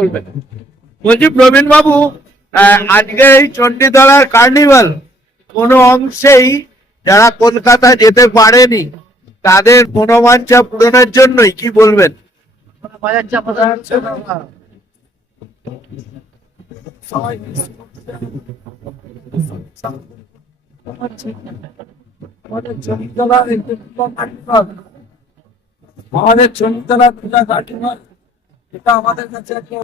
বলবেন? বলছি প্রবীণ বাবু আজকে এই চণ্ডীতলার কার্নিভাল কোনো অংশেই যারা কলকাতা যেতে পারেনি তাদের মনোবাঞ্ছা পূরণের জন্যই কি বলবেন? আমাদের জমিতলা পূজা কাটিমা এটা আমাদের কাছে একটা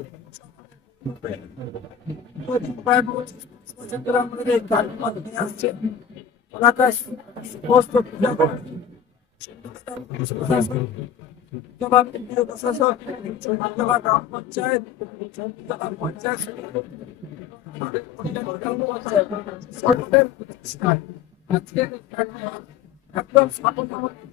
প্রায় পঁচিশ নিয়ে আসছে। ওনাকে সমস্ত পূজা করে গ্রাম পঞ্চায়েত জেলা পঞ্চায়েত সকলের এই কাটিমা একদম সাফল্যমণ্ডিত